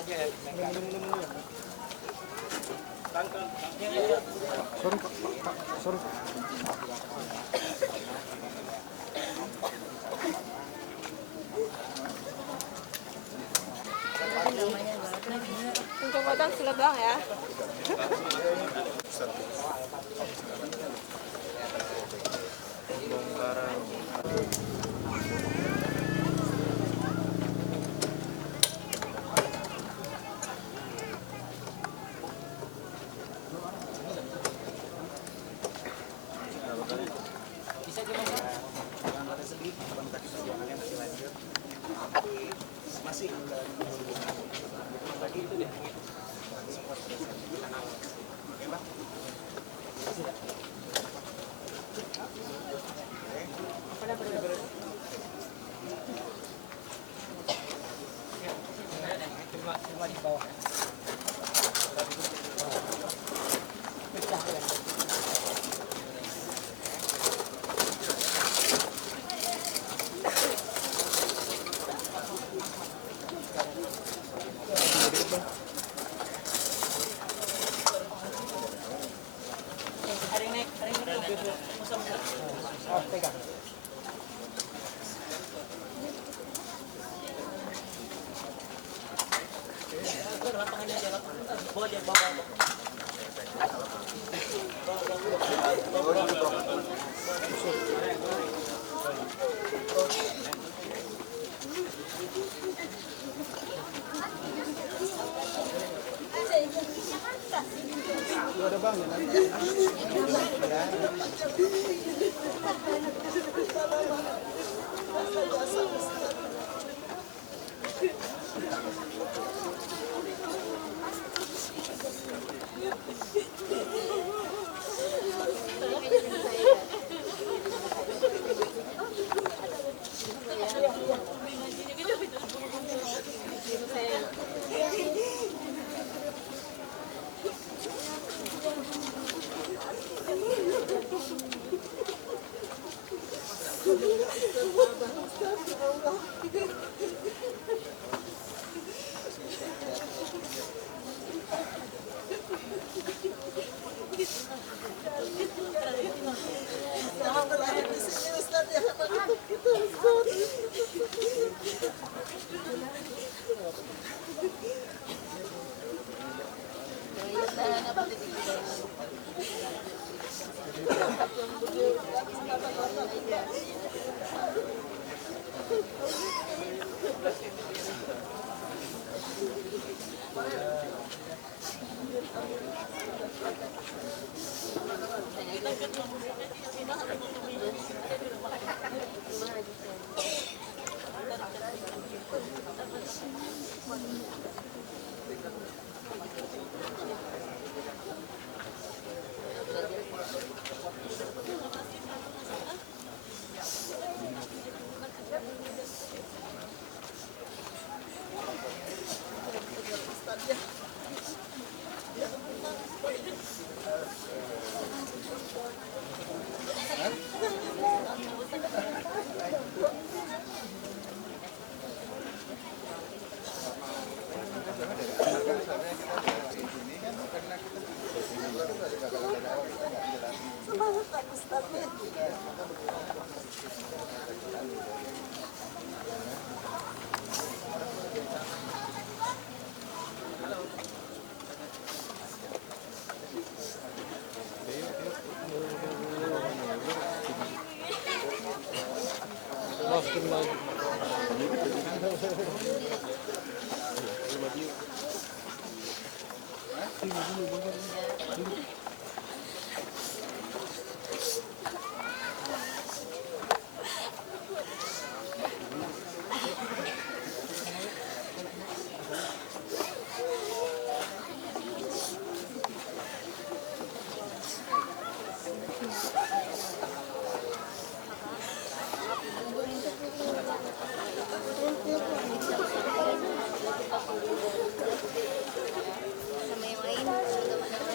aja ya. Sorry Pak, sorry. Untuk potong sulit doang ya. Bisa juga jangan pada sedih, kontak perjuangannya masih lanjut. Masih lagi itu deh. Oke Pak. Terima di bawah ya. Oh, pegang. Ada bang Sama yang lain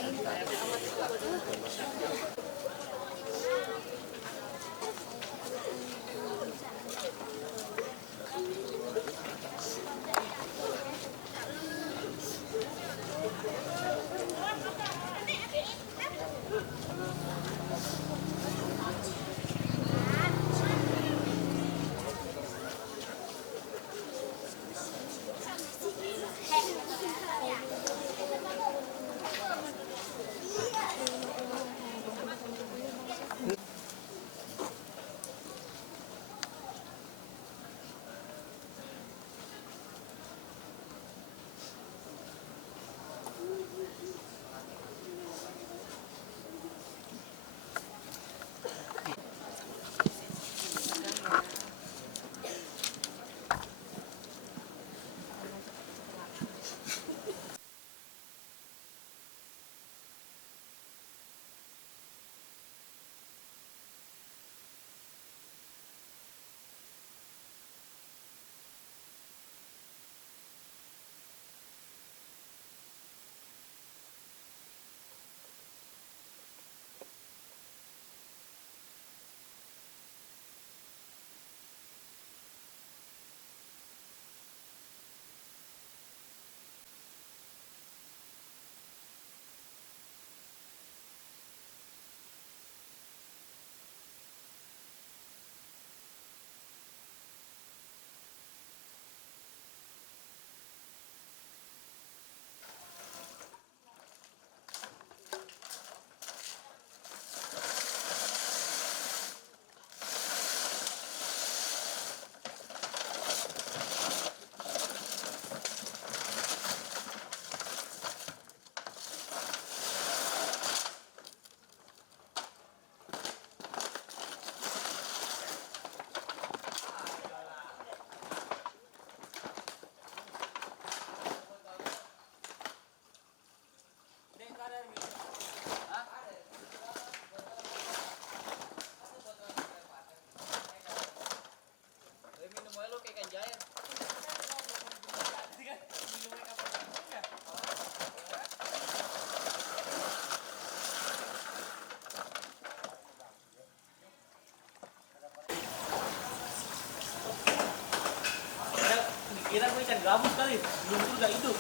Kira gue ikan gabus kali, belum juga hidup.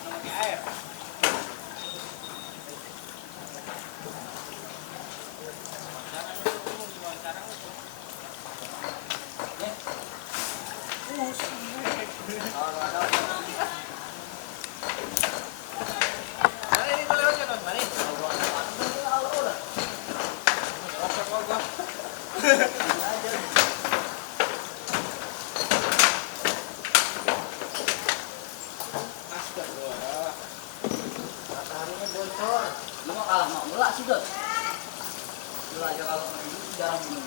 Pakai air. Lu mah kalah mau melak sih, Dot. Lu aja kalau minum jarang minum.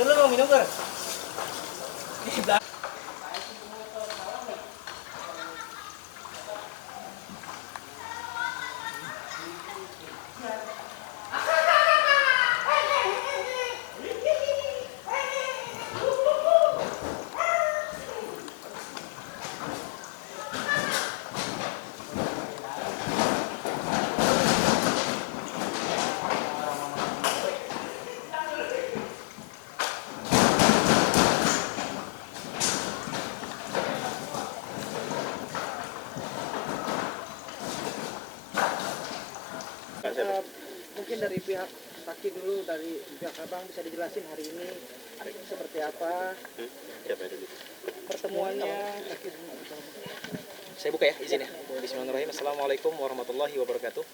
Lu mau minum kan? Mungkin dari pihak Taki dulu, dari pihak abang bisa dijelasin hari ini seperti apa Siapa dulu? pertemuannya. Saya buka ya, izin ya. Bismillahirrahmanirrahim. Assalamualaikum warahmatullahi wabarakatuh.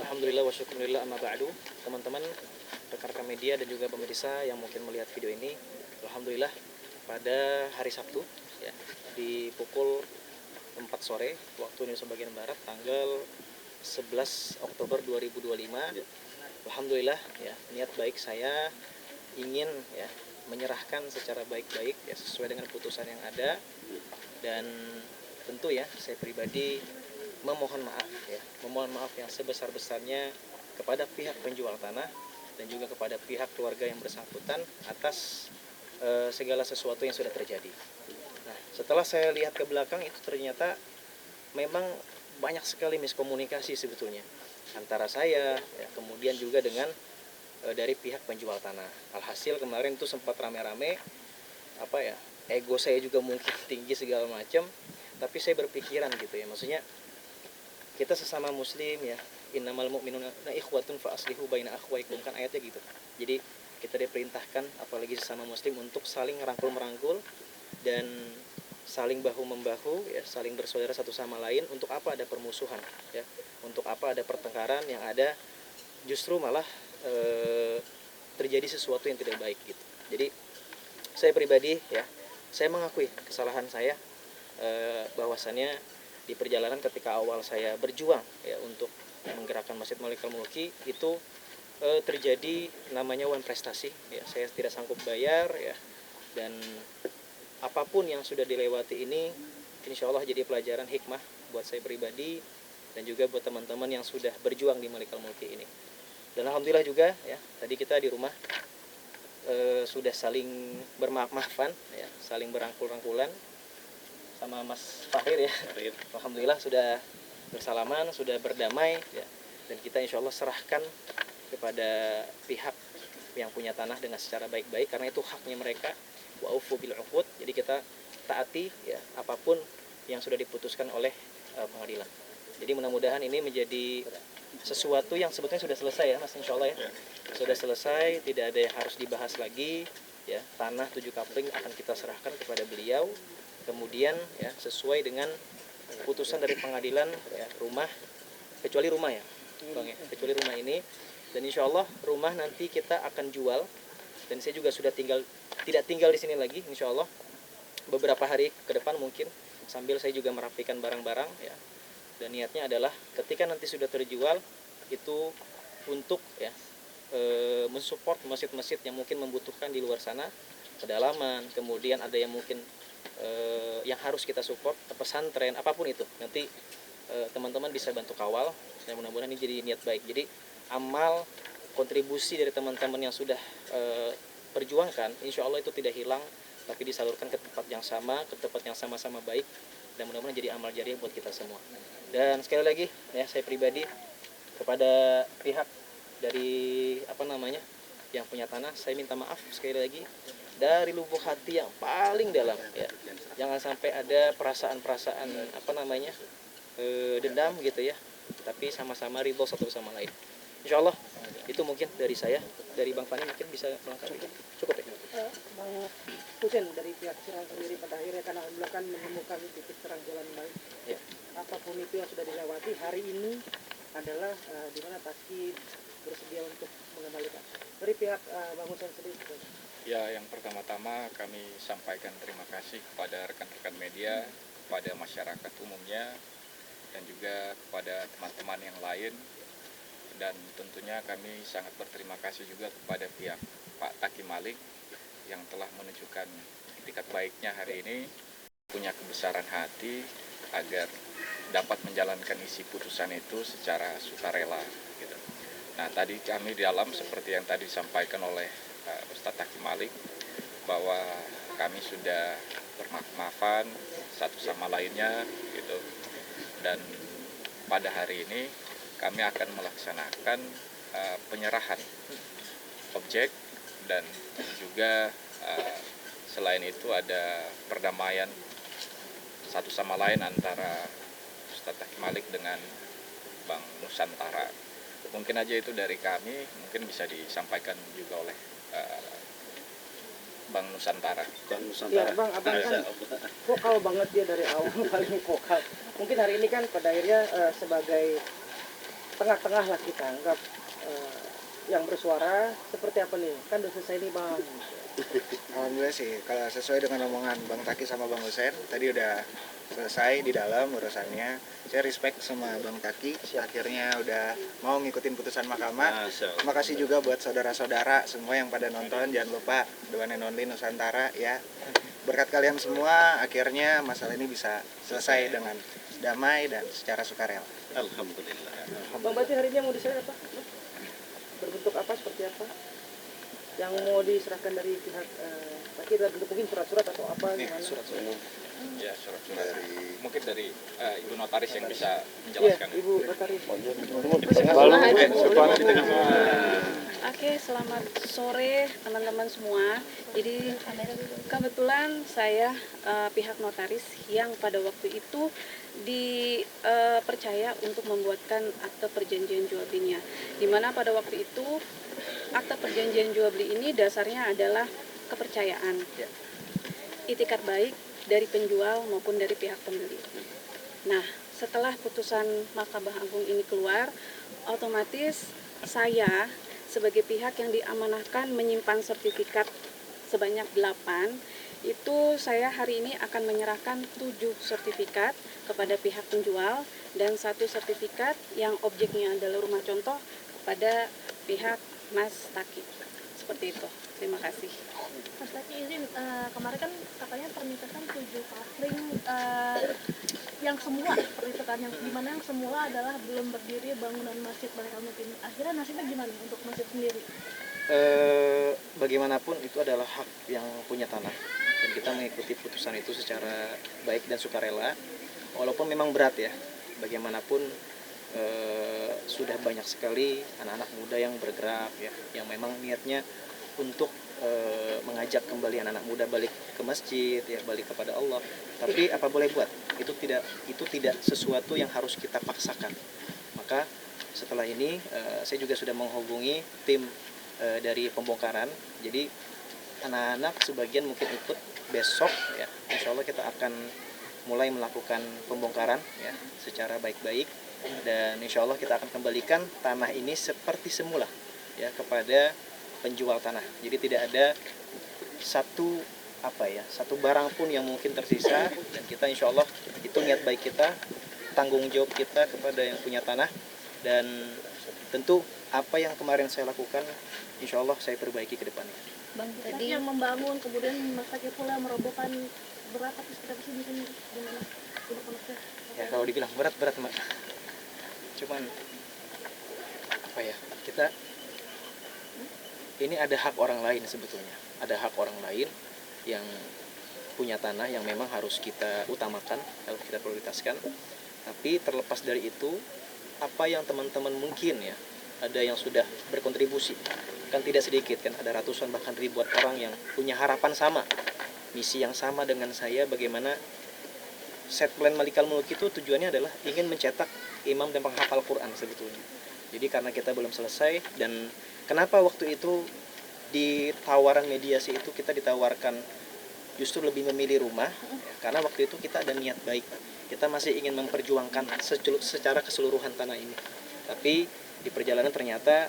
Alhamdulillah wa syukurillah amma ba'du. Teman-teman, rekan-rekan media dan juga pemirsa yang mungkin melihat video ini, alhamdulillah pada hari Sabtu ya, di pukul 4 sore waktu Indonesia bagian barat, tanggal 11 Oktober 2025. Alhamdulillah ya, niat baik saya ingin ya menyerahkan secara baik-baik ya sesuai dengan putusan yang ada, dan tentu ya saya pribadi memohon maaf yang sebesar-besarnya kepada pihak penjual tanah dan juga kepada pihak keluarga yang bersangkutan atas segala sesuatu yang sudah terjadi. Nah, setelah saya lihat ke belakang itu ternyata memang banyak sekali miskomunikasi sebetulnya antara saya ya, kemudian juga dengan dari pihak penjual tanah. Alhasil kemarin itu sempat rame-rame ego saya juga mungkin tinggi segala macam, tapi saya berpikiran gitu ya, maksudnya kita sesama muslim ya, innamal mu'minuna ikhwatun fa aslihu baina akhwaikum, kan ayatnya gitu. Jadi kita diperintahkan apalagi sesama muslim untuk saling merangkul dan saling bahu membahu ya, saling bersaudara satu sama lain. Untuk apa ada permusuhan ya, untuk apa ada pertengkaran, yang ada justru malah terjadi sesuatu yang tidak baik gitu. Jadi saya pribadi ya, saya mengakui kesalahan saya bahwasannya di perjalanan ketika awal saya berjuang ya untuk menggerakkan Masjid Malikul Mulki itu terjadi namanya wan prestasi ya, saya tidak sanggup bayar ya, dan apapun yang sudah dilewati ini insya Allah jadi pelajaran hikmah buat saya pribadi dan juga buat teman-teman yang sudah berjuang di Malikul Mulki ini. Dan alhamdulillah juga ya, tadi kita di rumah sudah saling bermaaf-maafan ya, saling berangkul-rangkulan sama Mas Fahir ya. Alhamdulillah sudah bersalaman, sudah berdamai ya, dan kita insya Allah serahkan kepada pihak yang punya tanah dengan secara baik-baik, karena itu haknya mereka. Wa aufu bil uqud. Jadi kita taati ya apapun yang sudah diputuskan oleh pengadilan. Jadi mudah-mudahan ini menjadi sesuatu yang sebetulnya sudah selesai ya Mas, insya Allah ya. Sudah selesai, tidak ada yang harus dibahas lagi ya. Tanah 7 kapling akan kita serahkan kepada beliau. Kemudian ya sesuai dengan putusan dari pengadilan ya, rumah kecuali rumah ya Bang ya, kecuali rumah ini, dan insya Allah rumah nanti kita akan jual, dan saya juga sudah tidak tinggal di sini lagi insya Allah beberapa hari ke depan mungkin, sambil saya juga merapikan barang-barang ya. Dan niatnya adalah ketika nanti sudah terjual itu untuk ya mensupport masjid-masjid yang mungkin membutuhkan di luar sana, pedalaman, kemudian ada yang mungkin yang harus kita support, pesantren, apapun itu. Nanti teman-teman bisa bantu kawal, dan mudah-mudahan ini jadi niat baik. Jadi amal kontribusi dari teman-teman yang sudah perjuangkan, insya Allah itu tidak hilang, tapi disalurkan ke tempat yang sama, ke tempat yang sama-sama baik, dan mudah-mudahan jadi amal jariah buat kita semua. Dan sekali lagi ya, saya pribadi kepada pihak dari yang punya tanah, saya minta maaf sekali lagi dari lubuk hati yang paling dalam ya. Jangan sampai ada perasaan-perasaan dendam gitu ya. Tapi sama-sama ridho satu sama lain. Insya Allah itu mungkin dari saya, dari Bang Fani mungkin bisa melengkapi. Cukup ya. Bang Husein dari pihak Serang sendiri pada akhirnya kan alhamdulillah kan menemukan titik terang jalan baik. Ya. Apapun itu yang sudah dilewati hari ini adalah di mana Taki bersedia untuk mengembalikan. Dari pihak Bang Husein sendiri. Ya, yang pertama-tama kami sampaikan terima kasih kepada rekan-rekan media, kepada masyarakat umumnya, dan juga kepada teman-teman yang lain. Dan tentunya kami sangat berterima kasih juga kepada pihak Pak Taki Malik yang telah menunjukkan itikat baiknya hari ini, punya kebesaran hati agar dapat menjalankan isi putusan itu secara sukarela. Gitu. Nah, tadi kami di dalam seperti yang tadi disampaikan oleh Ustadz Taki Malik, bahwa kami sudah bermaaf-maafan satu sama lainnya, gitu. Dan pada hari ini kami akan melaksanakan penyerahan objek dan juga selain itu ada perdamaian satu sama lain antara Ustadz Taki Malik dengan Bang Nusantara. Mungkin aja itu dari kami, mungkin bisa disampaikan juga oleh Bang Nusantara. Ya Bang, abang kan vokal banget dia dari awal paling vokal. Mungkin hari ini kan pada akhirnya sebagai tengah-tengah lah kita anggap yang bersuara seperti apa nih? Kan udah selesai nih Bang. Alhamdulillah sih, kalau sesuai dengan omongan Bang Taki sama Bang Husein, tadi udah selesai di dalam urusannya. Saya respect sama Bang Taki, akhirnya udah mau ngikutin putusan mahkamah. Terima kasih juga buat saudara-saudara semua yang pada nonton, jangan lupa The One and Only Nusantara ya. Berkat kalian semua, akhirnya masalah ini bisa selesai dengan damai dan secara sukarela. Alhamdulillah. Bang, berarti hari ini yang mau diserah apa? Berbentuk apa, seperti apa? Yang mau diserahkan dari pihak Taki dalam bentuk mungkin surat-surat atau apa? Gimana? Surat-surat. Ya, surat-surat. Mungkin dari Ibu Notaris yang bisa Iya, menjelaskan. Ibu Notaris. Oke, selamat sore teman-teman semua. Jadi kebetulan saya pihak notaris yang pada waktu itu dipercaya untuk membuatkan akte perjanjian jual belinya. Dimana pada waktu itu akte perjanjian jual beli ini dasarnya adalah kepercayaan, itikat baik dari penjual maupun dari pihak pembeli. Nah, setelah putusan Mahkamah Agung ini keluar, otomatis saya sebagai pihak yang diamanahkan menyimpan sertifikat sebanyak 8, itu saya hari ini akan menyerahkan 7 sertifikat kepada pihak penjual dan 1 sertifikat yang objeknya adalah rumah contoh kepada pihak Mas Taki. Seperti itu. Terima kasih. Mas Taki izin, kemarin kan katanya pernikahan 7 kapling yang semula seperti itu kan, yang dimana yang semula adalah belum berdiri bangunan masjid Barakah ini. Akhirnya nasibnya gimana untuk masjid sendiri? Bagaimanapun itu adalah hak yang punya tanah dan kita mengikuti putusan itu secara baik dan sukarela, walaupun memang berat ya. Bagaimanapun sudah banyak sekali anak-anak muda yang bergerak ya, yang memang niatnya untuk mengajak kembali anak-anak muda balik ke masjid ya, balik kepada Allah. Tapi apa boleh buat, itu tidak sesuatu yang harus kita paksakan. Maka setelah ini saya juga sudah menghubungi tim dari pembongkaran. Jadi anak-anak sebagian mungkin ikut besok ya, insya Allah kita akan mulai melakukan pembongkaran ya secara baik-baik, dan insya Allah kita akan kembalikan tanah ini seperti semula ya kepada penjual tanah. Jadi tidak ada satu barang pun yang mungkin tersisa, dan kita insya Allah itu niat baik kita, tanggung jawab kita kepada yang punya tanah, dan tentu apa yang kemarin saya lakukan insya Allah saya perbaiki ke depannya. Bang, tadi yang membangun kemudian Mas Taki pula merobohkan berapa sih di sini, gimana? Ya kalau dibilang berat Mbak. Cuman kita ini ada hak orang lain sebetulnya. Ada hak orang lain yang punya tanah yang memang harus kita utamakan, harus kita prioritaskan. Tapi terlepas dari itu, apa yang teman-teman mungkin ya ada yang sudah berkontribusi. Kan tidak sedikit kan, ada ratusan bahkan ribuan orang yang punya harapan sama, misi yang sama dengan saya, bagaimana set plan Malikal Mulk itu tujuannya adalah ingin mencetak imam dan penghafal Quran sebetulnya. Jadi karena kita belum selesai, dan kenapa waktu itu di tawaran mediasi itu kita ditawarkan justru lebih memilih rumah, ya, karena waktu itu kita ada niat baik, kita masih ingin memperjuangkan secara keseluruhan tanah ini. Tapi di perjalanan ternyata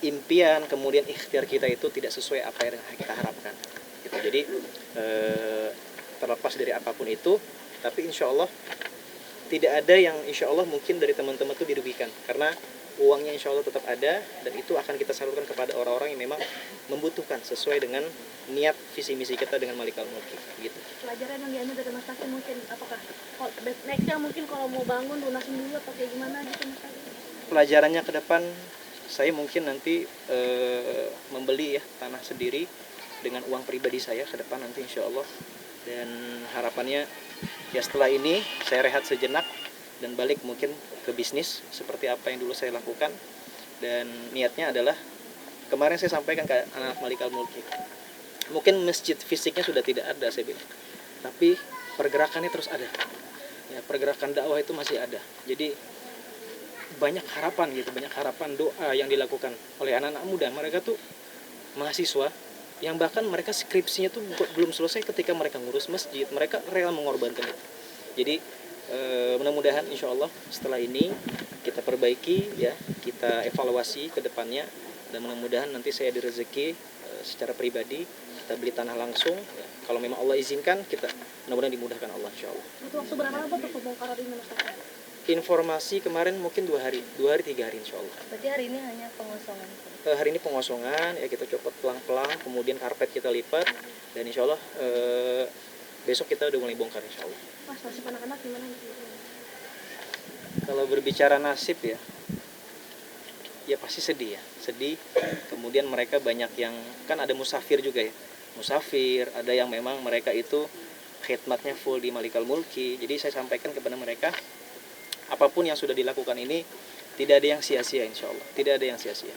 impian kemudian ikhtiar kita itu tidak sesuai apa yang kita harapkan gitu. Jadi terlepas dari apapun itu, tapi insya Allah tidak ada yang insya Allah mungkin dari teman-teman itu dirugikan, karena uangnya insya Allah tetap ada, dan itu akan kita salurkan kepada orang-orang yang memang membutuhkan sesuai dengan niat visi misi kita dengan Malikal Mulk gitu. Pelajaran yang diambil dari Mas Taki mungkin apakah nextnya mungkin kalau mau bangun lunasin dulu atau kayak gimana gitu Mas Taki? Pelajarannya ke depan, saya mungkin nanti membeli ya tanah sendiri dengan uang pribadi saya ke depan nanti insya Allah, dan harapannya ya setelah ini saya rehat sejenak dan balik mungkin ke bisnis seperti apa yang dulu saya lakukan. Dan niatnya adalah kemarin saya sampaikan ke anak Malikal Mulk, mungkin masjid fisiknya sudah tidak ada saya bilang, tapi pergerakannya terus ada ya, pergerakan dakwah itu masih ada. Jadi banyak harapan gitu, banyak harapan doa yang dilakukan oleh anak-anak muda. Mereka tuh mahasiswa yang bahkan mereka skripsinya tuh belum selesai ketika mereka ngurus masjid, mereka rela mengorbankan itu. Jadi mudah-mudahan insya Allah setelah ini kita perbaiki ya, kita evaluasi ke depannya, dan mudah-mudahan nanti saya direzeki secara pribadi kita beli tanah langsung ya. Kalau memang Allah izinkan, kita mudah-mudahan dimudahkan Allah insya Allah. Butuh waktu berapa lama untuk pembongkaran ini Mas Taki? Informasi kemarin mungkin 2 hari 3 hari insya Allah. Berarti hari ini hanya pengosongan. Hari ini pengosongan ya, kita copot pelang-pelang, kemudian karpet kita lipat, dan insya Allah besok kita udah mulai bongkar insya Allah. Mas, nasib anak-anak gimana? Kalau berbicara nasib ya pasti sedih ya, sedih. Kemudian mereka banyak yang kan ada musafir juga ya, musafir, ada yang memang mereka itu khidmatnya full di Malikal Mulk. Jadi saya sampaikan kepada mereka, apapun yang sudah dilakukan ini tidak ada yang sia-sia insya Allah, tidak ada yang sia-sia.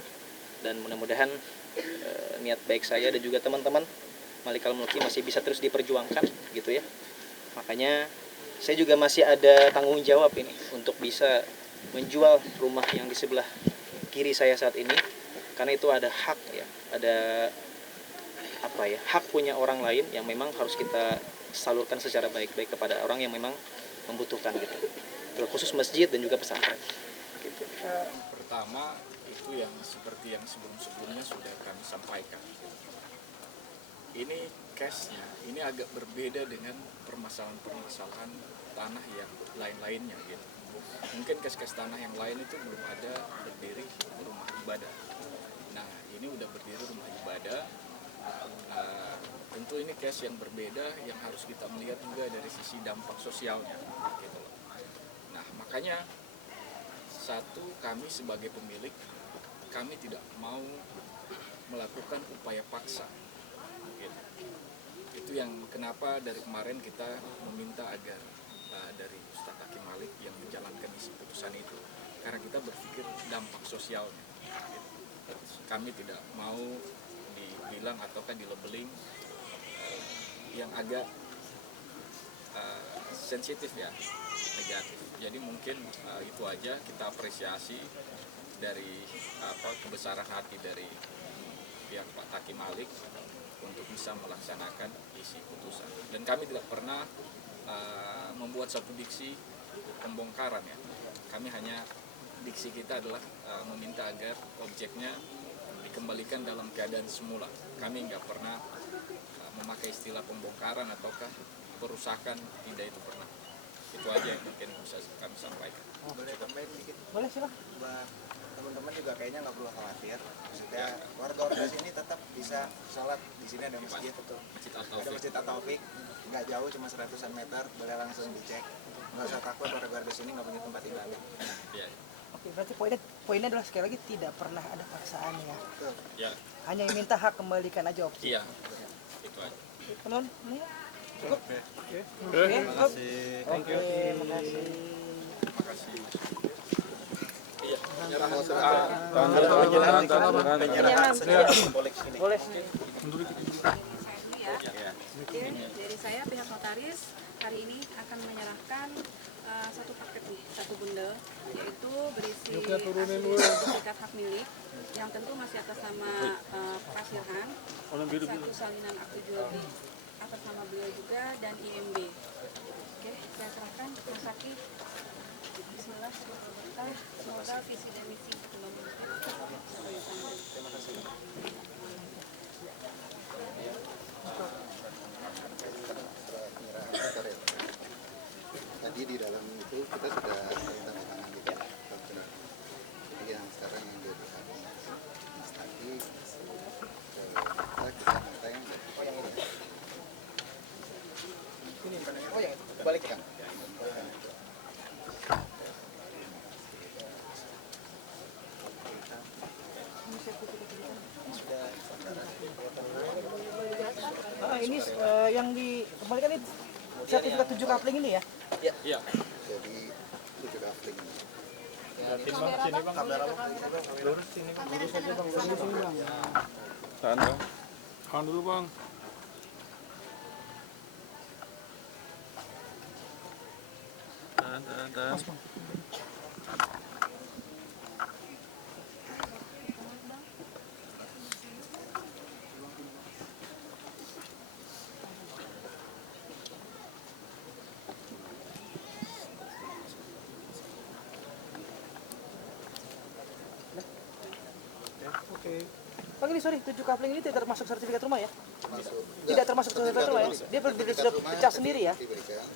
Dan mudah-mudahan niat baik saya dan juga teman-teman Malikal Mulk masih bisa terus diperjuangkan gitu ya. Makanya saya juga masih ada tanggung jawab ini untuk bisa menjual rumah yang di sebelah kiri saya saat ini, karena itu ada hak ya, ada apa ya, hak punya orang lain yang memang harus kita salurkan secara baik-baik kepada orang yang memang membutuhkan gitu. Khusus masjid dan juga pesantren. Gitu. Pertama itu yang seperti yang sebelum-sebelumnya sudah kami sampaikan. Ini case-nya ini agak berbeda dengan permasalahan-permasalahan tanah yang lain-lainnya gitu. Mungkin case-case tanah yang lain itu belum ada berdiri rumah ibadah. Nah, ini udah berdiri rumah ibadah. Tentu ini case yang berbeda yang harus kita melihat juga dari sisi dampak sosialnya gitu loh. Nah, makanya satu, kami sebagai pemilik, kami tidak mau melakukan upaya paksa gitu. Itu yang kenapa dari kemarin kita meminta agar dari Ustadz Taki Malik yang menjalankan isi putusan itu, karena kita berpikir dampak sosialnya gitu. Kami tidak mau dibilang ataukah dilabeling yang agak sensitif ya, negatif. Jadi mungkin itu aja, kita apresiasi dari kebesaran hati dari pihak Pak Taki Malik untuk bisa melaksanakan isi putusan. Dan kami tidak pernah membuat satu diksi pembongkaran ya. Kami hanya diksi kita adalah meminta agar objeknya dikembalikan dalam keadaan semula. Kami nggak pernah memakai istilah pembongkaran ataukah perusakan, tidak, itu pernah. Itu aja yang mungkin bisa kami sampaikan. Boleh tambahin dikit? Boleh silakan. Buat teman-teman juga kayaknya nggak perlu khawatir. Maksudnya warga-warga sini tetap bisa sholat. Di sini ada masjid, betul. Ada Masjid At-Taufik, nggak jauh, cuma 100-an meter. Boleh langsung dicek. Nggak usah takut, warga-warga sini nggak punya tempat ibadah. Ya. Oke, berarti poinnya adalah sekali lagi tidak pernah ada paksaan ya. Betul. Ya. Hanya minta hak kembalikan aja opsi. Iya. Itu aja. Penun, ini cukup. Oke, Terima kasih. Oke, makasih. Terima kasih. Boleh. Ya. Oke, dari saya pihak notaris hari ini akan menyerahkan satu paket nih, satu bundel, yaitu berisi sertifikat hak milik yang tentu masih atas nama Pak Sirhan, satu salinan akte jual beli atas nama beliau juga, dan IMB. Oke, saya serahkan Mas Saki. Bismillah, semoga visi dan misi terima kasih. Tadi di dalam itu kita sudah tanda tangan di dokumen. Jadi yang sekarang yang dari Mas Tadi kita minta yang Balikkan. Ini yang dikembalikan ini sertifikat 7 kapling ini ya? Iya. jadi tujuh kafling. Tahan dulu bang. Tahan. Bang, ini sorry, 7 kapling ini tidak termasuk sertifikat rumah ya? Masuk. Tidak termasuk sertifikat rumah ya? Dia sudah pecah sendiri ya? Diberikan.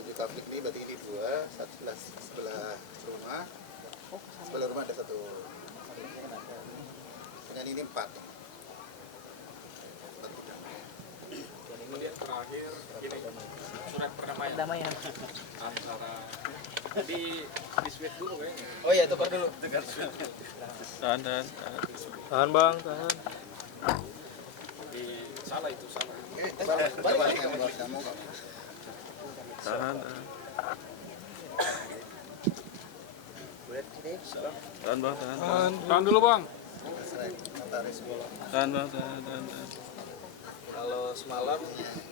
Tujuh kafling ini berarti ini dua, sebelah rumah. Sebelah rumah ada satu. Dan ini 4. Kemudian terakhir ini surat perdamaian Damaian. antara di sweet dulu kayaknya. Oh iya, tukar dulu. Tahan bang, tahan. Salah itu salah. Balik yang buat kamu kok. Tahan bang, tahan dulu bang. Notaris Tahan bang. Kalau semalam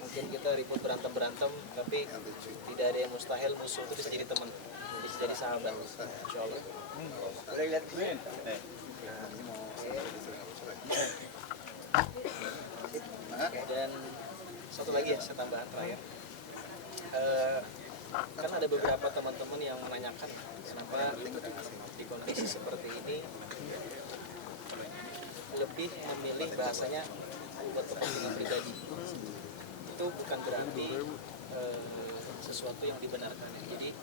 mungkin kita ribut berantem, tapi tidak ada yang mustahil, musuh itu bisa jadi teman, bisa jadi sahabat, insya Allah. Boleh lihat ini? Dan satu lagi ya, saya tambahan terakhir. Kan ada beberapa teman-teman yang menanyakan kenapa di kondisi seperti ini lebih memilih bahasanya buat kepentingan pribadi. Itu bukan berarti sesuatu yang dibenarkan. Jadi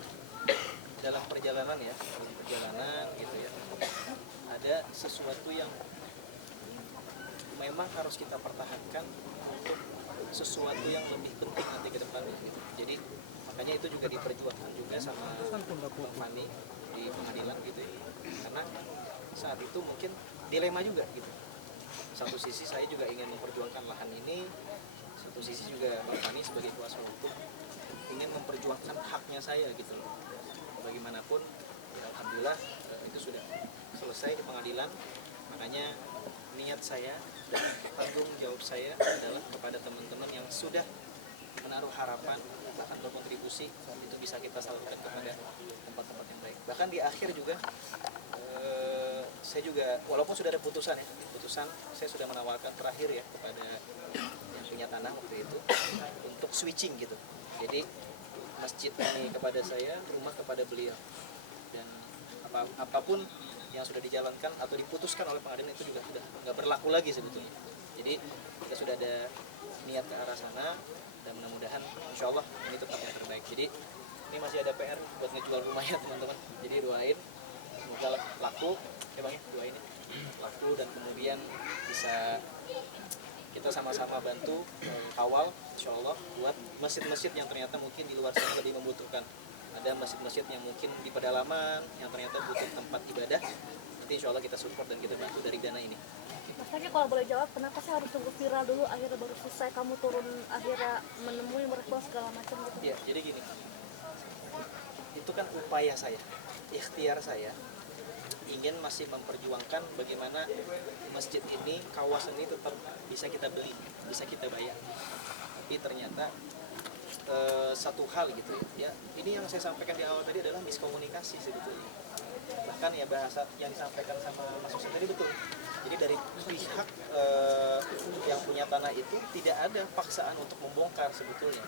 dalam perjalanan gitu ya, ada sesuatu yang memang harus kita pertahankan untuk sesuatu yang lebih penting nanti ke depan gitu. Jadi makanya itu juga diperjuangkan juga sama Bang Fani di pengadilan gitu ya. Karena saat itu mungkin dilema juga gitu. Satu sisi saya juga ingin memperjuangkan lahan ini, satu sisi juga Bang Fani sebagai kuasa hukum ingin memperjuangkan haknya saya gitu loh. Bagaimanapun ya alhamdulillah itu sudah selesai di pengadilan. Makanya niat saya dan tanggung jawab saya adalah kepada teman-teman yang sudah menaruh harapan bahkan berkontribusi itu bisa kita salurkan kepada tempat-tempat yang baik. Bahkan di akhir juga saya juga walaupun sudah ada putusan saya sudah menawarkan terakhir ya kepada yang punya tanah waktu itu untuk switching gitu. Jadi masjid ini kepada saya, rumah kepada beliau, dan apapun yang sudah dijalankan atau diputuskan oleh pengadilan itu juga sudah nggak berlaku lagi sebetulnya. Jadi kita sudah ada niat ke arah sana dan mudah-mudahan insya Allah ini tetap yang terbaik. Jadi ini masih ada PR buat ngejual rumahnya teman-teman. Jadi doain semoga laku ya bang ya, doain ya laku dan kemudian bisa kita sama-sama bantu kawal insya Allah buat masjid-masjid yang ternyata mungkin di luar sana lebih membutuhkan. Ada masjid-masjid yang mungkin di pedalaman yang ternyata butuh tempat ibadah, nanti insya Allah kita support dan kita bantu dari dana ini. Mas Taki, kalau boleh jawab, kenapa sih harus tunggu viral dulu akhirnya baru selesai kamu turun akhirnya menemui merespon segala macam gitu? Ya jadi gini, itu kan upaya saya, ikhtiar saya ingin masih memperjuangkan bagaimana masjid ini, kawasan ini tetap bisa kita beli, bisa kita bayar. Tapi ternyata satu hal gitu ya, ini yang saya sampaikan di awal tadi adalah miskomunikasi sebetulnya. Bahkan ya bahasa yang disampaikan sama Mas Husin tadi betul. Jadi dari pihak yang punya tanah itu tidak ada paksaan untuk membongkar sebetulnya.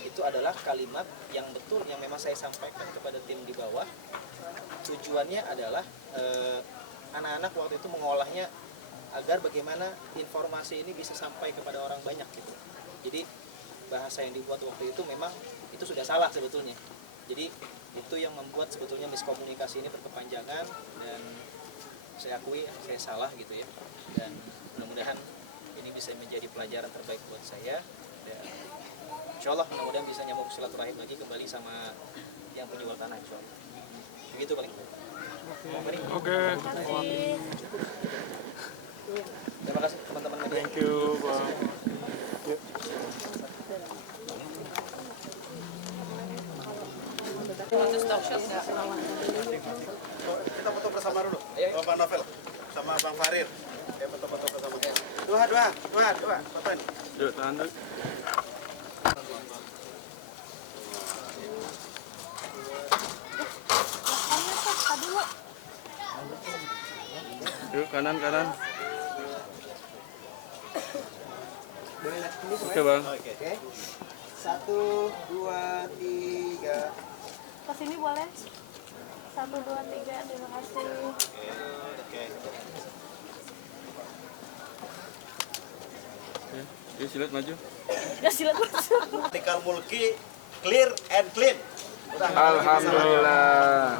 Itu adalah kalimat yang betul yang memang saya sampaikan kepada tim di bawah. Tujuannya adalah anak-anak waktu itu mengolahnya agar bagaimana informasi ini bisa sampai kepada orang banyak gitu. Jadi bahasa yang dibuat waktu itu memang itu sudah salah sebetulnya. Jadi itu yang membuat sebetulnya miskomunikasi ini berkepanjangan, dan saya akui saya salah gitu ya. Dan mudah-mudahan ini bisa menjadi pelajaran terbaik buat saya, dan insya Allah mudah-mudahan bisa nyambung silaturahim lagi kembali sama yang penjual tanah, insya Allah. Begitu paling. Oke. Terima kasih teman-teman media. Thank you, Bang. Kita foto bersama dulu. Bang Novel sama Bang Farir. Ya, foto-foto bersama. Dua. Fotoin. Yuk, tahan dulu. Yuk, kanan. Oke, Bang. Oke. 1, 2, 3. Ke sini boleh? 1, 2, 3, terima kasih. Oke. Yuk, silat maju. Ya silakan. Tikal Mulki clear and clean. Alhamdulillah.